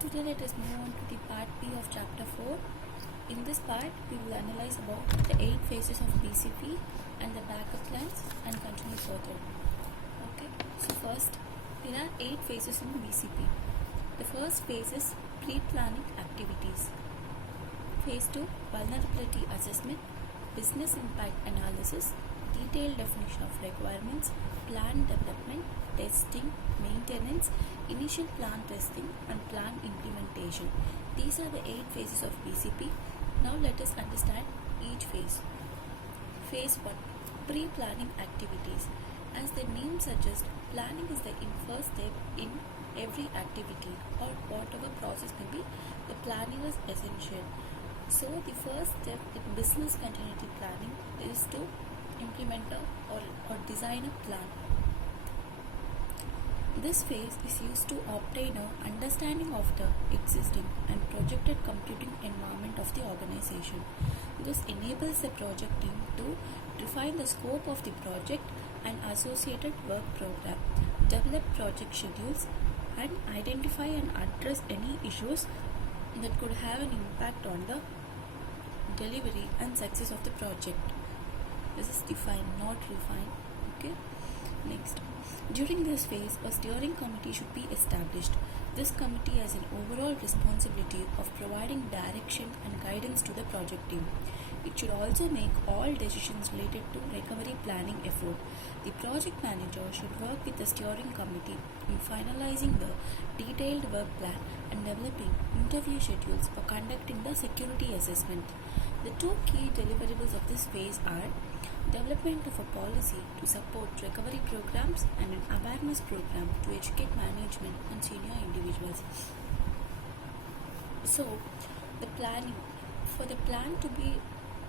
Today let us move on to the part B of chapter 4. In this part, we will analyze about the 8 phases of BCP and the backup plans and continue further. Okay, so first, there are 8 phases in BCP. The first phase is pre-planning activities. Phase 2, vulnerability assessment, business impact analysis, detailed definition of requirements, plan development, testing, maintenance, initial plan testing and plan implementation. These are the 8 phases of BCP. Now let us understand each phase. Phase 1, pre-planning activities. As the name suggests, planning is the first step in every activity or whatever process may be. The planning is essential. So the first step in business continuity planning is to implement or design a plan. This phase is used to obtain an understanding of the existing and projected computing environment of the organization. This enables the project team to define the scope of the project and associated work program, develop project schedules, and identify and address any issues that could have an impact on the delivery and success of the project. This is define, not refine. Okay. Next, during this phase, a steering committee should be established. This committee has an overall responsibility of providing direction and guidance to the project team. It should also make all decisions related to recovery planning effort. The project manager should work with the steering committee in finalizing the detailed work plan and developing interview schedules for conducting the security assessment. The 2 key deliverables of this phase are development of a policy to support recovery programs and an awareness program to educate management and senior individuals. So, the planning. For the plan to be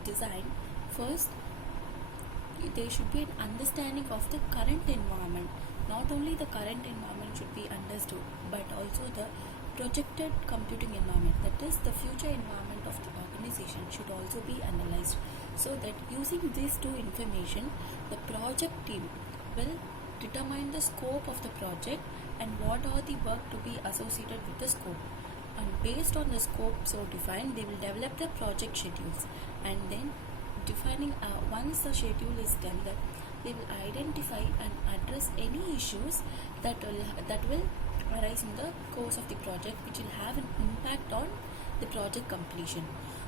designed, first there should be an understanding of the current environment. Not only the current environment should be understood, but also the projected computing environment, that is the future environment of the organization, should also be analyzed, so that using these 2 information, the project team will determine the scope of the project and what are the work to be associated with the scope. And based on the scope so defined, they will develop the project schedules, and then defining once the schedule is developed, they will identify and address any issues that will arise in the course of the project, which will have an impact on the project completion.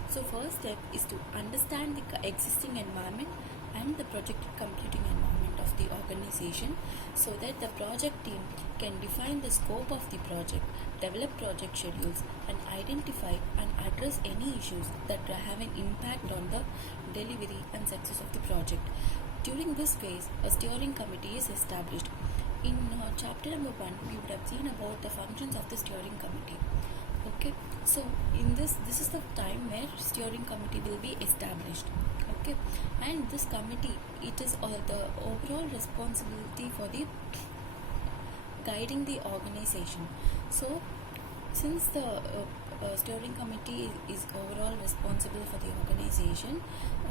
So first step is to understand the existing environment and the projected computing environment of the organization, so that the project team can define the scope of the project, develop project schedules, and identify and address any issues that have an impact on the delivery and success of the project. During this phase, a steering committee is established. In chapter number 1, we would have seen about the functions of the steering committee. Okay, so in this is the time where steering committee will be established. Okay, and this committee, it is the overall responsibility for the guiding the organization. So since the steering committee is overall responsible for the organization,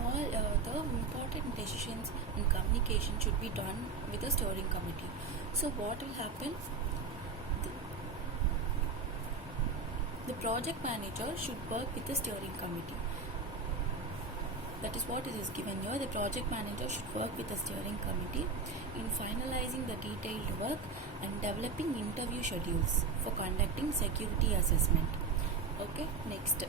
all the important decisions and communication should be done with the steering committee. So what will happen? The project manager should work with the steering committee. That is what it is given here. The project manager should work with the steering committee in finalizing the detailed work and developing interview schedules for conducting security assessment. Okay, next.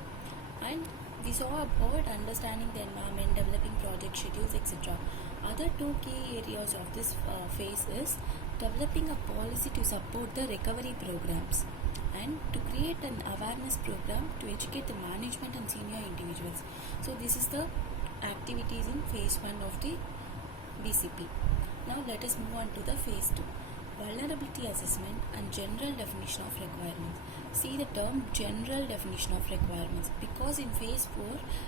And we saw about understanding the environment, developing project schedules, etc. Other 2 key areas of this phase is developing a policy to support the recovery programs and to create an awareness program to educate the management and senior individuals. So this is the activities in phase 1 of the BCP. Now let us move on to the phase 2. Vulnerability assessment and general definition of requirements. See the term general definition of requirements, because in phase 4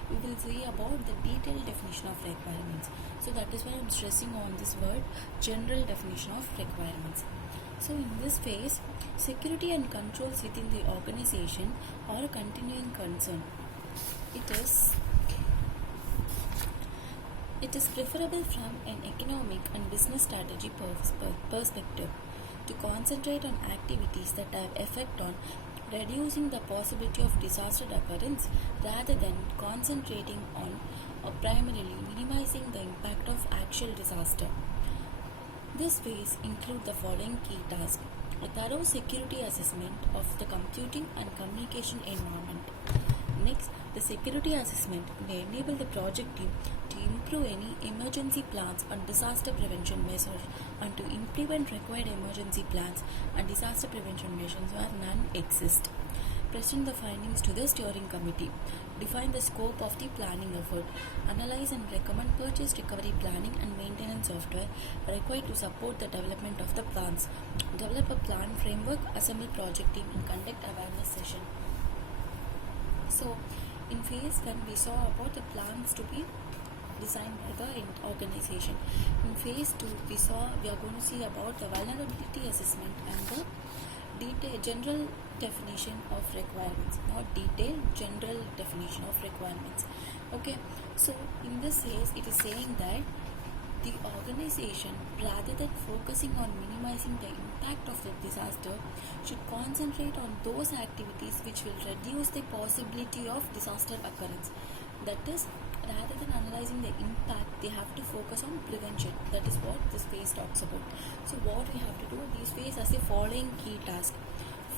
we will see about the detailed definition of requirements. So that is why I am stressing on this word, general definition of requirements. So in this phase, security and controls within the organization are a continuing concern. It is preferable from an economic and business strategy perspective to concentrate on activities that have effect on reducing the possibility of disaster occurrence rather than concentrating on or primarily minimizing the impact of actual disaster. These ways include the following key tasks: a thorough security assessment of the computing and communication environment. Next, the security assessment may enable the project team to improve any emergency plans and disaster prevention measures and to implement required emergency plans and disaster prevention measures where none exist. Present the findings to the steering committee. Define the scope of the planning effort. Analyze and recommend purchase, recovery, planning and maintenance software required to support the development of the plans. Develop a plan framework, assemble project team and conduct awareness session. So, in phase 1 we saw about the plans to be designed by the organization. In phase 2 we are going to see about the vulnerability assessment and the general definition of requirements, not detailed, general definition of requirements. Okay, so in this case it is saying that the organization, rather than focusing on minimizing the impact of the disaster, should concentrate on those activities which will reduce the possibility of disaster occurrence. That is, rather than analyzing the impact, they have to focus on prevention. That is what this phase talks about. So what we have to do, these phase as the following key task.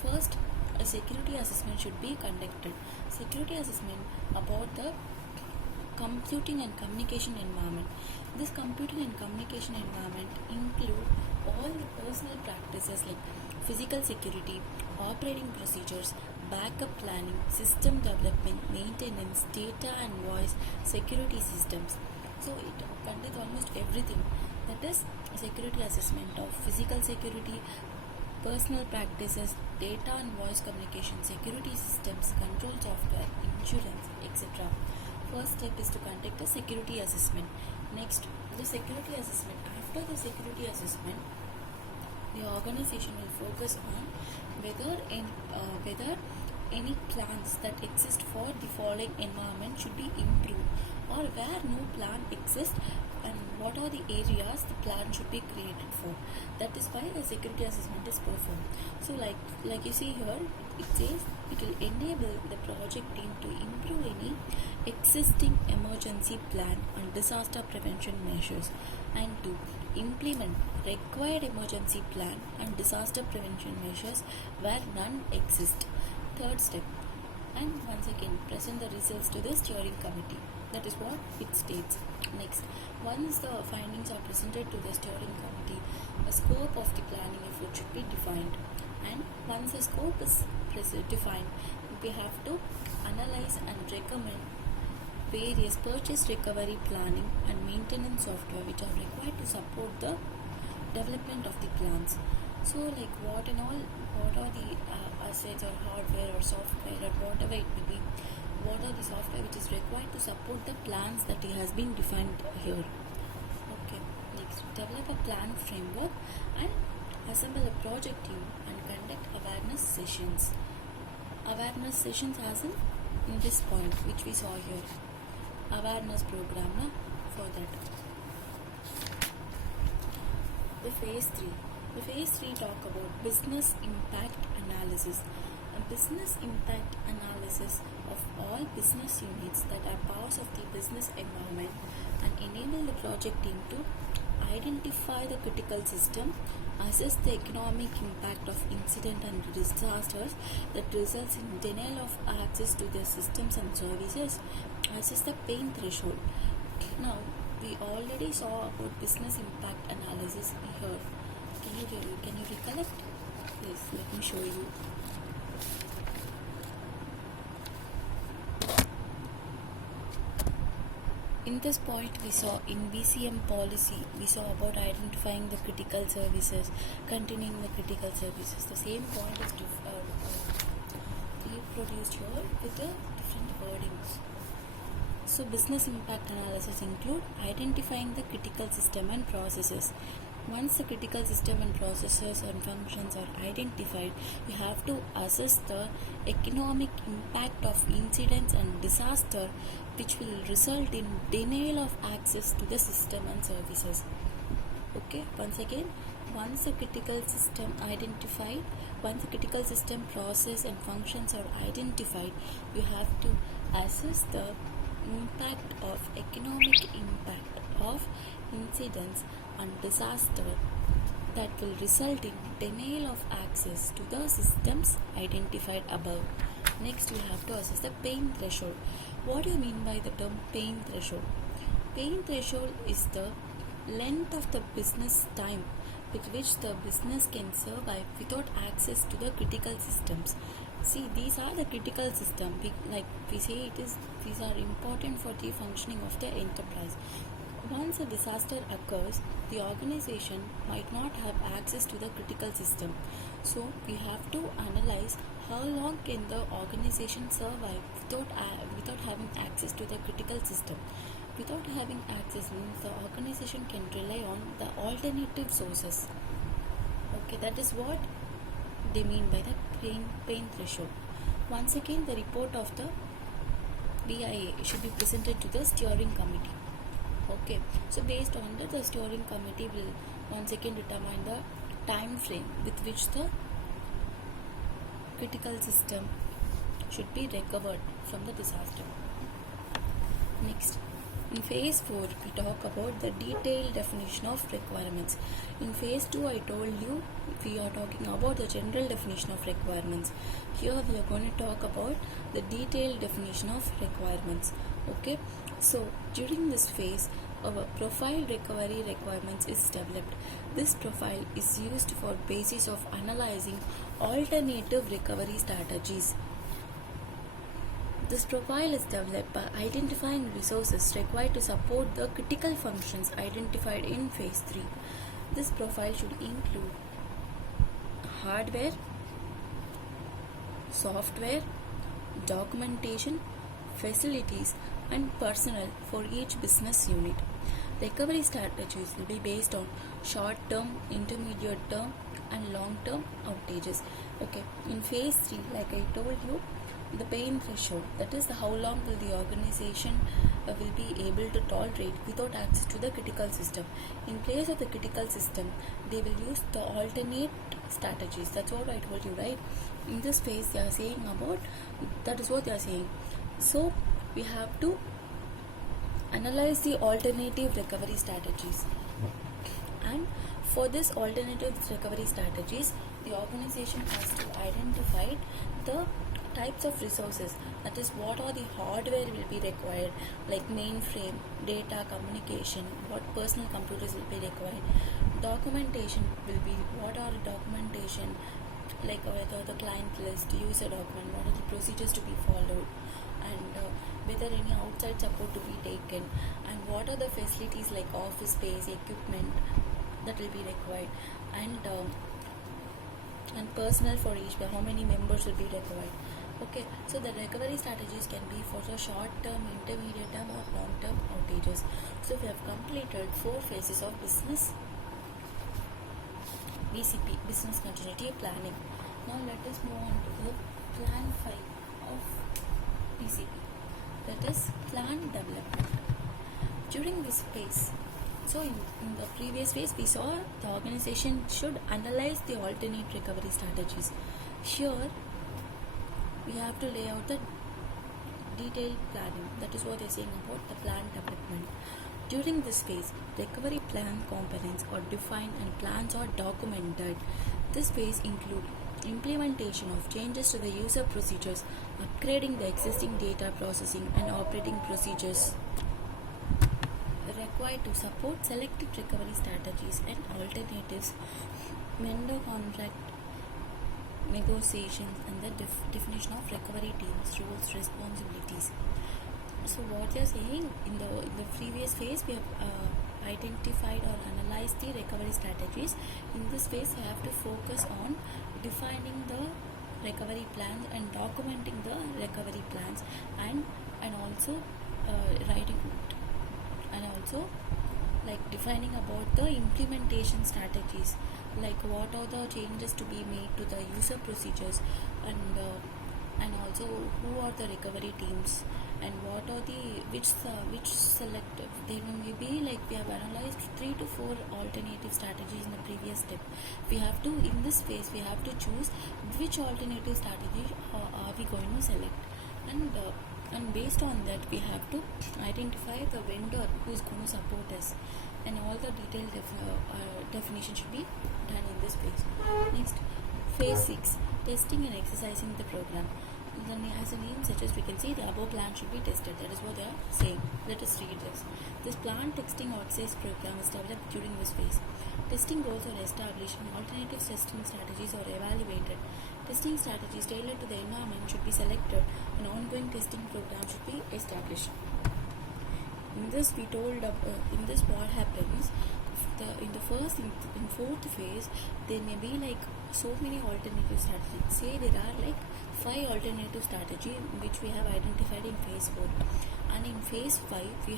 First, a security assessment should be conducted. Security assessment about the computing and communication environment. This computing and communication environment include all the personal practices like physical security, operating procedures, backup planning, system development, maintenance, data and voice, security systems. So it contains almost everything. That is security assessment of physical security, personal practices, data and voice communication, security systems, control software, insurance, etc. First step is to conduct a security assessment. Next, the security assessment. After the security assessment, the organization will focus on whether any plans that exist for the following environment should be improved, or where no plan exists and what are the areas the plan should be created for. That is why the security assessment is performed. So like you see here, it says it will enable the project team to improve any existing emergency plan and disaster prevention measures and to implement required emergency plan and disaster prevention measures where none exist. Third step, and once again present the results to the steering committee. That is what it states. Next, once the findings are presented to the steering committee, a scope of the planning effort should be defined, and once the scope is defined, we have to analyze and recommend various purchase, recovery, planning and maintenance software which are required to support the development of the plans. So what are the assets or hardware or software or whatever it may be, what are the software which is required to support the plans that it has been defined here. Okay, next, develop a plan framework and assemble a project team and conduct awareness sessions. Awareness sessions as in this point which we saw here. Awareness program for that. The phase 3. The phase 3 talk about business impact analysis. A business impact analysis of all business units that are parts of the business environment and enable the project team to identify the critical system, assess the economic impact of incident and disasters that results in denial of access to the systems and services, assess the pain threshold. Now, we already saw about business impact analysis here. Can you recollect? Yes, let me show you. In this point, we saw in BCM policy, we saw about identifying the critical services, continuing the critical services. The same point is reproduced here with the different wordings. So, business impact analysis include identifying the critical system and processes. Once the critical system and processes and functions are identified, we have to assess the economic impact of incidents and disaster which will result in denial of access to the system and services. Okay, once again, once the critical system identified, Once the critical system process and functions are identified, you have to assess the impact of economic impact of incidents and disaster that will result in denial of access to the systems identified above. Next, you have to assess the pain threshold. What do you mean by the term pain threshold? Pain threshold is the length of the business time with which the business can survive without access to the critical systems. See, these are the critical systems. These are important for the functioning of the enterprise. Once a disaster occurs, the organization might not have access to the critical system. So we have to analyze how long can the organization survive without having access to the critical system. Without having access means the organization can rely on the alternative sources. Okay, that is what they mean by the pain threshold. Once again, the report of the BIA should be presented to the steering committee. Okay, so based on that, the steering committee will once again determine the time frame with which the critical system should be recovered from the disaster. Next, in phase 4, we talk about the detailed definition of requirements. In phase 2, I told you we are talking about the general definition of requirements. Here we are going to talk about the detailed definition of requirements. Okay, so during this phase, our profile recovery requirements is developed. This profile is used for basis of analyzing alternative recovery strategies. This profile is developed by identifying resources required to support the critical functions identified in phase 3. This profile should include hardware, software, documentation, facilities, and personnel for each business unit. Recovery strategies will be based on short-term, intermediate-term, and long-term outages. Okay, in phase 3, like I told you, the pain threshold, that is how long will the organization will be able to tolerate without access to the critical system. In place of the critical system, they will use the alternate strategies. That's what I told you, right? In this phase, they are saying about, that is what they are saying. So we have to analyze the alternative recovery strategies, and for this alternative recovery strategies, the organization has to identify the types of resources, that is what are the hardware will be required, like mainframe, data communication, what personal computers will be required. Documentation will be what are documentation, like whether the client list, user document, what are the procedures to be followed, and whether any outside support to be taken, and what are the facilities like office space, equipment that will be required, and personnel for each, how many members will be required. Okay, so the recovery strategies can be for the short term, intermediate term, or long term outages. So we have completed 4 phases of business BCP, business continuity planning. Now let us move on to the plan 5 of BCP, that is plan development. During this phase, so in the previous phase we saw the organization should analyze the alternate recovery strategies. Here we have to lay out the detailed planning, that is what they are saying about the plan development. During this phase, recovery plan components are defined and plans are documented. This phase includes implementation of changes to the user procedures, upgrading the existing data processing and operating procedures required to support selected recovery strategies and alternatives, vendor contract negotiations, and the definition of recovery teams, roles, responsibilities. So what they are saying, in the previous phase we have identified or analyzed the recovery strategies. In this phase we have to focus on defining the recovery plans and documenting the recovery plans, and also writing and also like defining about the implementation strategies, like what are the changes to be made to the user procedures, and also who are the recovery teams, and what are the which select. There may be like we have analyzed 3 to 4 alternative strategies in the previous step. We have to, in this phase, we have to choose which alternative strategy are we going to select, and based on that we have to identify the vendor who is going to support us, and all the detailed definition should be done in this phase. Next, phase 6, testing and exercising the program. Then as a name suggests, we can see the above plan should be tested. That is what they are saying. Let us read this. This plan testing or exercise program is developed during this phase. Testing goals are established and alternative testing strategies are evaluated. Testing strategies tailored to the environment should be selected and ongoing testing program should be established. In this we told in this what happens in fourth phase, there may be like so many alternative strategies. Say there are like 5 alternative strategies which we have identified in phase 4, and in phase 5 we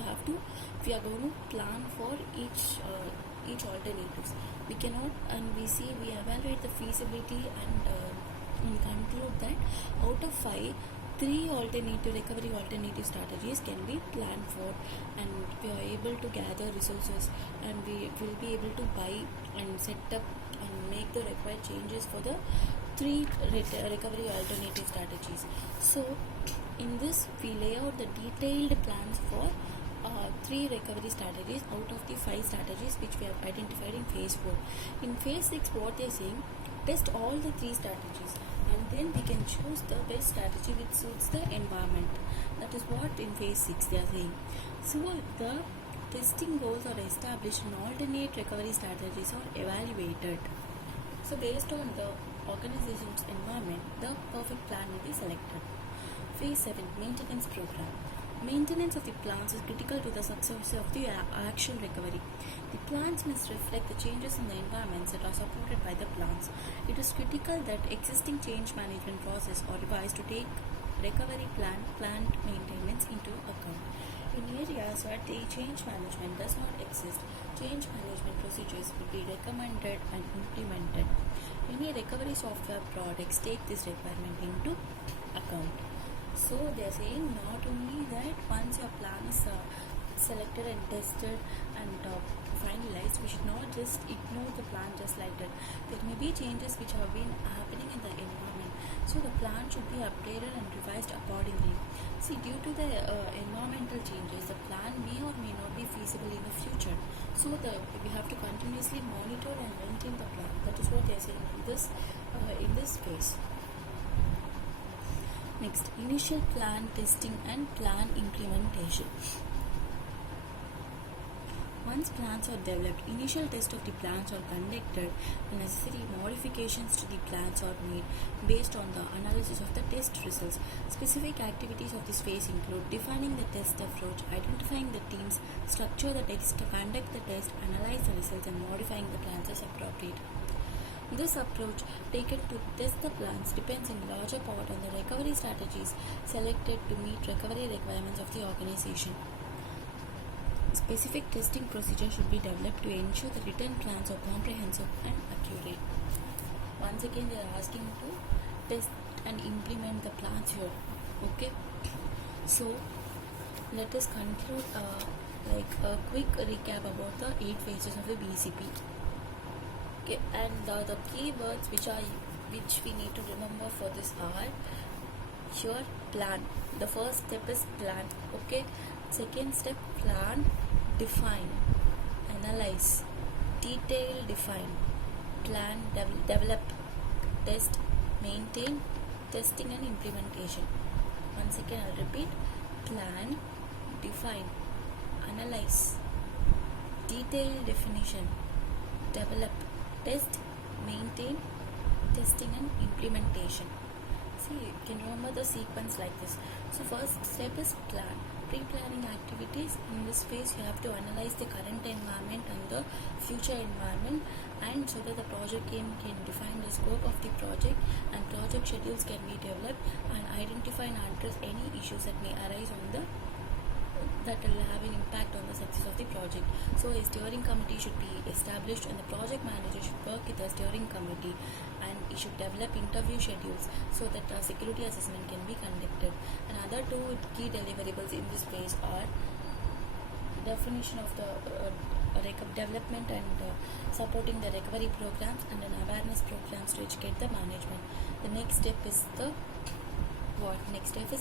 are going to plan for each alternatives. We cannot, and we evaluate the feasibility and conclude that out of 5, 3 recovery alternative strategies can be planned for, and we are able to gather resources, and we will be able to buy and set up and make the required changes for the 3 recovery alternative strategies. So in this we lay out the detailed plans for 3 recovery strategies out of the 5 strategies which we have identified in phase 4. In phase 6, what they are saying, test all the 3 strategies, and then we can choose the best strategy which suits the environment. That is what in phase 6 they are saying. So the testing goals are established and alternate recovery strategies are evaluated. So based on the organization's environment, the perfect plan will be selected. Phase 7, maintenance program. Maintenance of the plans is critical to the success of the actual recovery. The plans must reflect the changes in the environments that are supported by the plans. It is critical that existing change management process are revised to take recovery plant maintenance into account. In areas where the change management does not exist, change management procedures will be recommended and implemented. Many recovery software products take this requirement into account. So they are saying not only that once your plan is selected and tested and finalized, we should not just ignore the plan just like that. There may be changes which have been happening in the environment, so the plan should be updated and revised accordingly. See, due to the environmental changes, the plan may or may not be feasible in the future, so we have to continuously monitor and maintain the plan. That is what they are saying in this case. Next, initial plan testing and plan implementation. Once plans are developed, initial tests of the plans are conducted and necessary modifications to the plans are made based on the analysis of the test results. Specific activities of this phase include defining the test approach, identifying the teams, structure the text, conduct the test, analyze the results, and modifying the plans as appropriate. This approach taken to test the plans depends in larger part on the recovery strategies selected to meet recovery requirements of the organization. Specific testing procedures should be developed to ensure the written plans are comprehensive and accurate. Once again, they are asking to test and implement the plans here. Okay, so let us conclude a quick recap about the 8 phases of the BCP. Okay, and the key words which we need to remember for this are here: plan. The first step is plan. Okay, second step, plan, define, analyze, detail, define, plan, develop, test, maintain, testing and implementation. Once again I'll repeat: plan, define, analyze, detail definition, develop, test, maintain, testing and implementation. See, you can remember the sequence like this. So first step is plan. Pre-planning activities. In this phase you have to analyze the current environment and the future environment, and so that the project team can define the scope of the project and project schedules can be developed, and identify and address any issues that may arise on the that will have an impact on the success of the project. So a steering committee should be established, and the project manager should work with the steering committee, and he should develop interview schedules so that security assessment can be conducted. And other two key deliverables in this phase are definition of the development and supporting the recovery programs and an awareness programs to educate the management. The next step is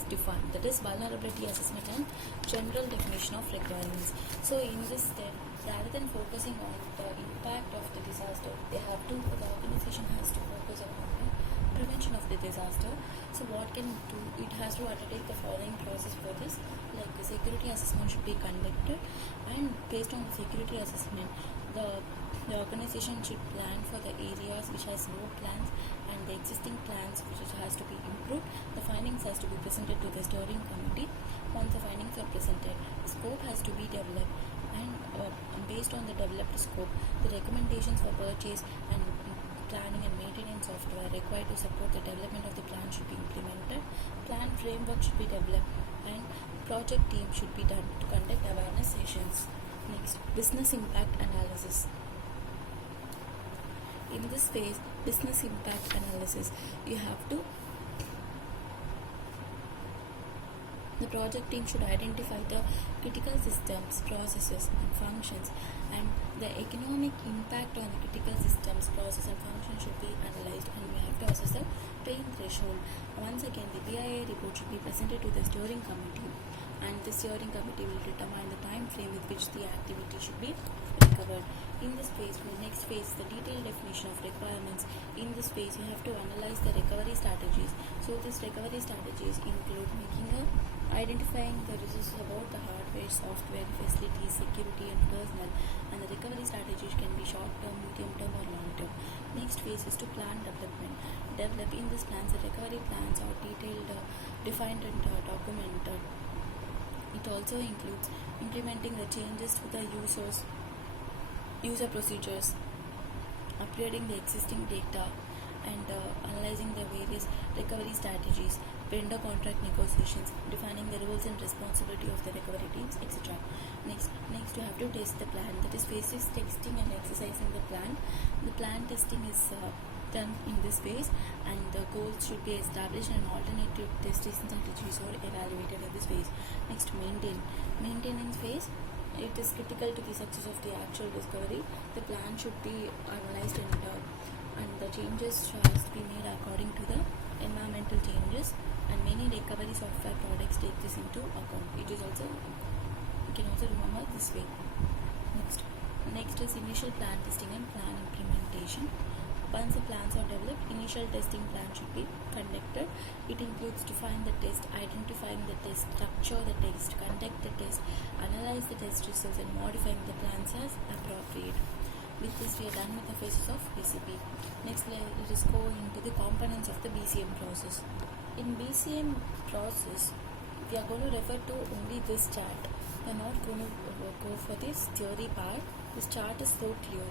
define, that is vulnerability assessment and general definition of requirements. So in this step, rather than focusing on the impact of the disaster, the organization has to focus upon the prevention of the disaster. So what can do, it has to undertake the following process for this, like the security assessment should be conducted, and based on the security assessment, the organization should plan for the areas which has no plans, and the existing plans which has to be improved. The findings has to be presented to the steering committee. Once the findings are presented, the scope has to be developed, and based on the developed scope, the recommendations for purchase and planning and maintenance software required to support the development of the plan should be implemented. Plan framework should be developed, and project team should be done to conduct awareness sessions. Next, business impact analysis. In this phase, business impact analysis, you have to, the project team should identify the critical systems, processes and functions, and the economic impact on the critical systems, process and functions should be analyzed, and we have to assess the pain threshold. Once again, the BIA report should be presented to the steering committee, and the steering committee will determine the time frame with which the activity should be recovered. In this phase, for the next phase, the detailed definition of requirements. In this phase, you have to analyze the recovery strategies. So these recovery strategies include identifying the resources about the hardware, software, facilities, security and personnel, and the recovery strategies can be short-term, medium-term or long-term. Next phase is to plan development. Developing these plans, the recovery plans are detailed, defined and documented. It also includes implementing the changes to the user procedures, upgrading the existing data, and analyzing the various recovery strategies, vendor contract negotiations, defining the roles and responsibility of the recovery teams, etc. Next you have to test the plan. That is phase 6, testing and exercising the plan. The plan testing is done in this phase, and the goals should be established and alternative testing strategies are evaluated in this phase. Next, maintenance phase. It is critical to the success of the actual discovery. The plan should be analyzed, and the changes has to be made according to the environmental changes, and many recovery software products take this into account. You can also remember this way. Next is initial plan testing and plan implementation. Once the plans are developed, initial testing plan should be conducted. It includes define the test, identifying the test, structure the test, conduct the test, analyze the test results, and modifying the plans as appropriate. With this, we are done with the phases of BCP. Next, let us go into the components of the BCM process. In BCM process, we are going to refer to only this chart. We are not going to go for this theory part. This chart is so clear.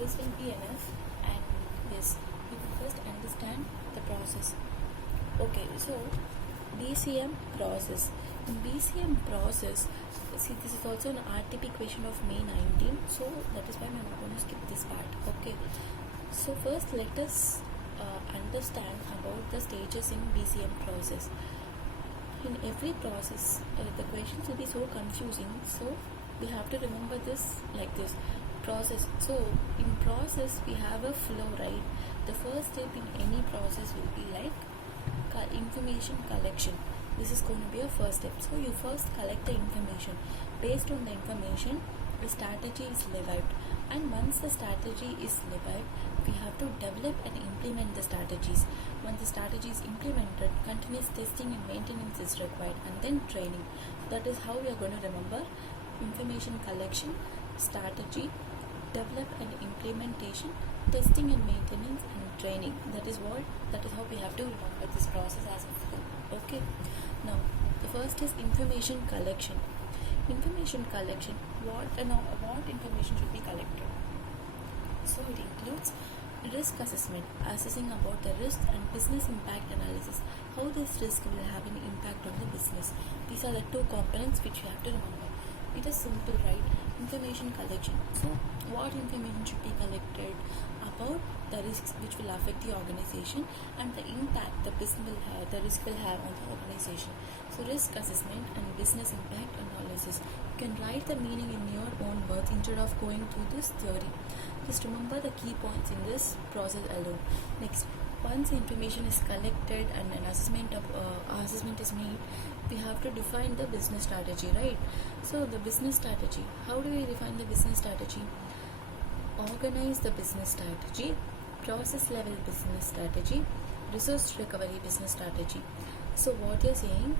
This will be enough. And yes, you will first understand the process. Okay, so BCM process. In BCM process, see, this is also an RTP question of May 19, so that is why I'm not going to skip this part. Okay, so first let us understand about the stages in BCM process. In every process, the questions will be so confusing, so we have to remember this like this. Process. So in process, we have a flow, right? The first step in any process will be like information collection. This is going to be a first step. So you first collect the information. Based on the information, the strategy is revived. And once the strategy is revived, we have to develop and implement the strategies. Once the strategy is implemented, continuous testing and maintenance is required, and then training. That is how we are going to remember information collection, strategy, develop and implementation, testing and maintenance, and training. That is how we have to remember this process as a whole. Okay. Now, the first is information collection. Information collection. What information should be collected? So it includes Risk assessment, assessing about the risk and business impact analysis, how this risk will have an impact on the business. These are the two components which you have to remember. It is simple, right? Information collection. So what information should be collected about the risks which will affect the organization and the impact the business will have, the risk will have on the organization. So risk assessment and business impact analysis. You can write the meaning in your own words instead of going through this theory. Just remember the key points in this process alone. Next, once information is collected and an assessment is made, we have to define the business strategy, right? So the business strategy, how do we define the business strategy? Organize the business strategy, process level business strategy, resource recovery business strategy. So what you're saying,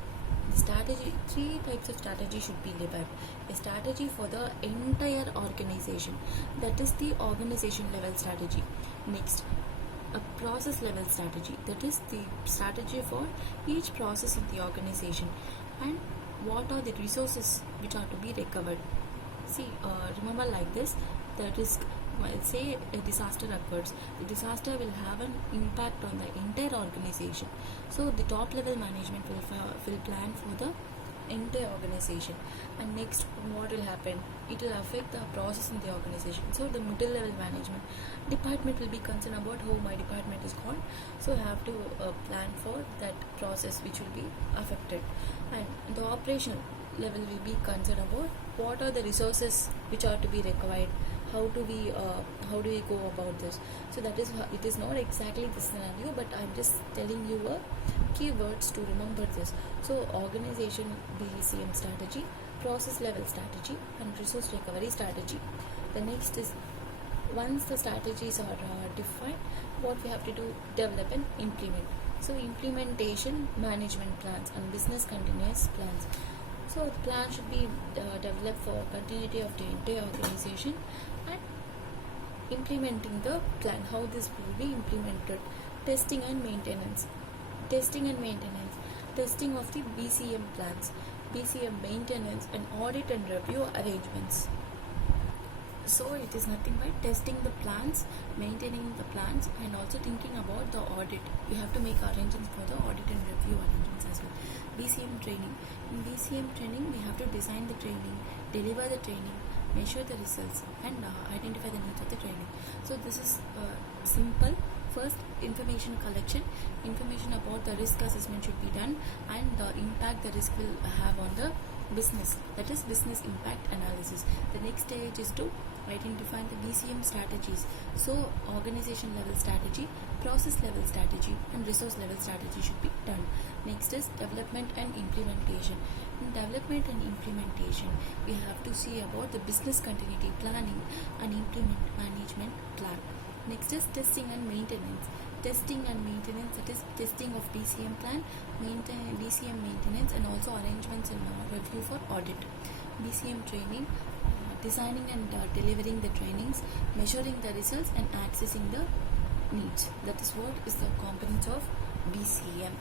the strategy, 3 types of strategy should be developed. A strategy for the entire organization, that is the organization level strategy. Next, a process level strategy, that is the strategy for each process in the organization, and what are the resources which are to be recovered. See, remember like this, the risk, say a disaster occurs, the disaster will have an impact on the entire organization. So the top level management will plan for the entire organization. And next, what will happen, it will affect the process in the organization. So the middle level management department will be concerned about how my department is called, so I have to plan for that process which will be affected. And the operational level will be concerned about what are the resources which are to be required, how do we go about this. So that is, it is not exactly this scenario, but I'm just telling you a keywords to remember this. So organization BCM strategy, process level strategy, and resource recovery strategy. The next is, once the strategies are defined, what we have to do, develop and implement. So implementation, management plans and business continuous plans. So the plan should be developed for continuity of the entire organization, and implementing the plan, how this will be implemented. Testing and maintenance. Testing of the BCM plans, BCM maintenance and audit and review arrangements. So it is nothing but testing the plans, maintaining the plans, and also thinking about the audit. You have to make arrangements for the audit and review arrangements as well. BCM training. In BCM training, we have to design the training, deliver the training, measure the results, and identify the needs of the training. So this is simple. First, information collection. Information about the risk assessment should be done, and the impact the risk will have on the business, that is business impact analysis. The next stage is to identify the BCM strategies. So organization level strategy, process level strategy, and resource level strategy should be done. Next is development and implementation. In development and implementation, we have to see about the business continuity planning and implement management plan. Next is testing and maintenance. Testing and maintenance, that is testing of BCM plan, BCM maintenance, and also arrangements and review for audit. BCM training, designing and delivering the trainings, measuring the results, and accessing the needs. That is what is the components of BCM.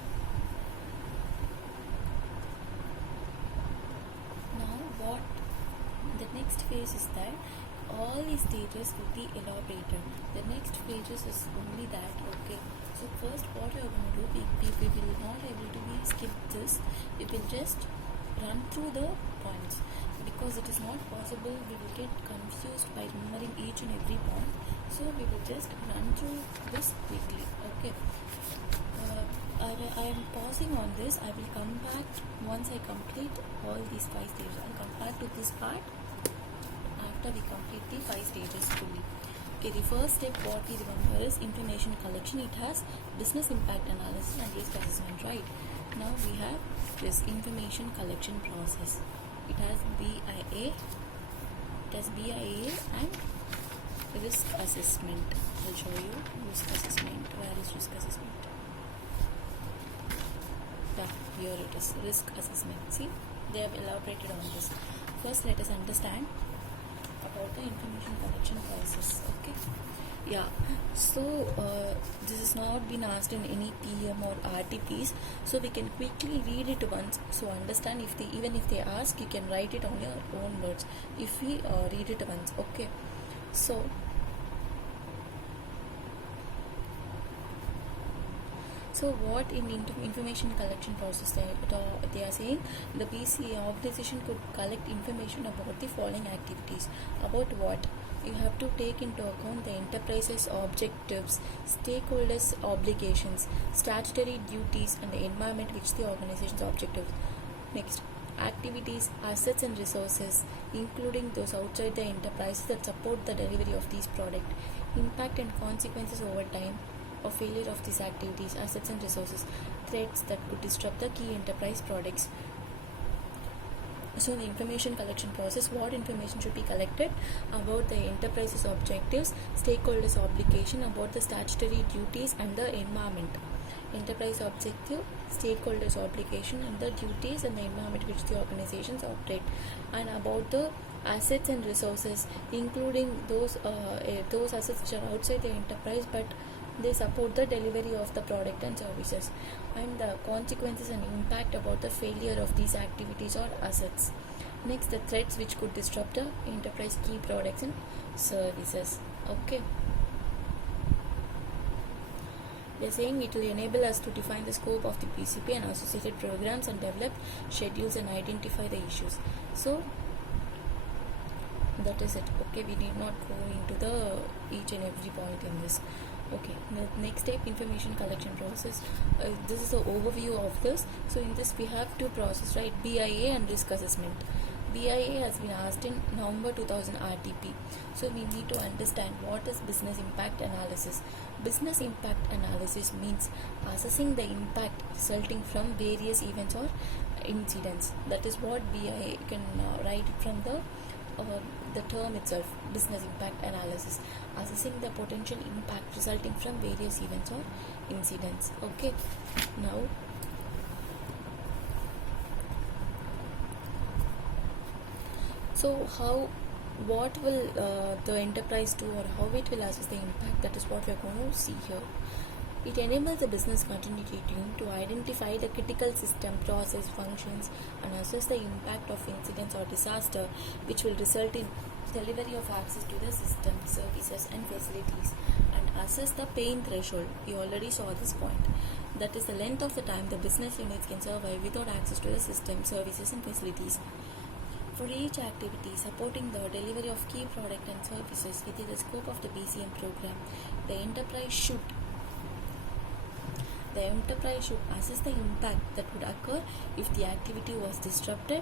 Now what the next phase is that all these stages will be elaborated. The next pages is only that. Okay, so first what we are going to do, we will not able to skip this. We will just run through the points, because it is not possible. We will get confused by remembering each and every point, so we will just run through this quickly. Okay, I am pausing on this. I will come back once I complete all these 5 stages. I'll come back to this part after we complete the 5 stages fully. Okay, the first step what we remember is information collection. It has business impact analysis and risk assessment, right? Now we have this information collection process. It has BIA, and risk assessment. I'll show you risk assessment. Where is risk assessment? Yeah, here it is, risk assessment. See, they have elaborated on this. First, let us understand about the information collection process. Okay, yeah, so this has not been asked in any PM or RTPs, so we can quickly read it once. So understand, even if they ask, you can write it on your own words if we read it once. Okay, so So what in information collection process they are saying, the BCA organization could collect information about the following activities. About what? You have to take into account the enterprise's objectives, stakeholders' obligations, statutory duties, and the environment which the organization's objectives. Next, activities, assets and resources, including those outside the enterprise that support the delivery of these products, impact and consequences over time of failure of these activities, assets and resources, threats that could disrupt the key enterprise products. So the information collection process, what information should be collected? About the enterprise's objectives, stakeholders' obligation, about the statutory duties and the environment. Enterprise objective, stakeholders' obligation and the duties and the environment which the organizations operate, and about the assets and resources, including those assets which are outside the enterprise but they support the delivery of the product and services, and the consequences and impact about the failure of these activities or assets. Next, the threats which could disrupt the enterprise key products and services. Okay. They're saying it will enable us to define the scope of the BCP and associated programs and develop schedules and identify the issues. So that is it. Okay, we need not go into the each and every point in this. Okay, the next step, information collection process. This is the overview of this. So in this we have two processes, right? BIA and risk assessment. BIA has been asked in November 2000 RTP. So we need to understand what is business impact analysis. Business impact analysis means assessing the impact resulting from various events or incidents. That is what BIA can write it from the term itself, business impact analysis, assessing the potential impact resulting from various events or incidents. Okay, now what will the enterprise do, or how it will assess the impact? That is what we are going to see here. It enables the business continuity team to identify the critical system, process, functions, and assess the impact of incidents or disaster which will result in delivery of access to the system, services, and facilities, and assess the pain threshold. We already saw this point. That is the length of the time the business units can survive without access to the system, services, and facilities. For each activity supporting the delivery of key product and services within the scope of the BCM program, the enterprise should assess the impact that would occur if the activity was disrupted,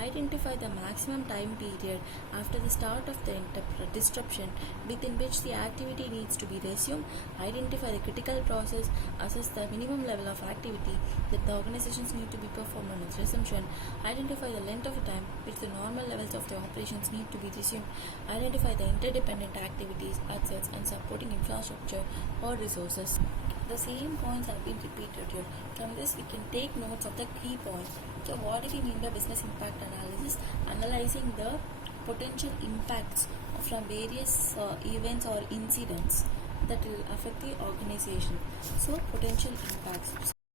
identify the maximum time period after the start of the disruption within which the activity needs to be resumed, identify the critical process, assess the minimum level of activity that the organizations need to be performed on its resumption, identify the length of time which the normal levels of the operations need to be resumed, identify the interdependent activities, assets, and supporting infrastructure or resources. The same points have been repeated here. From this we can take notes of the key points. So what do we mean by business impact analysis? Analyzing the potential impacts from various events or incidents that will affect the organization. So potential impacts.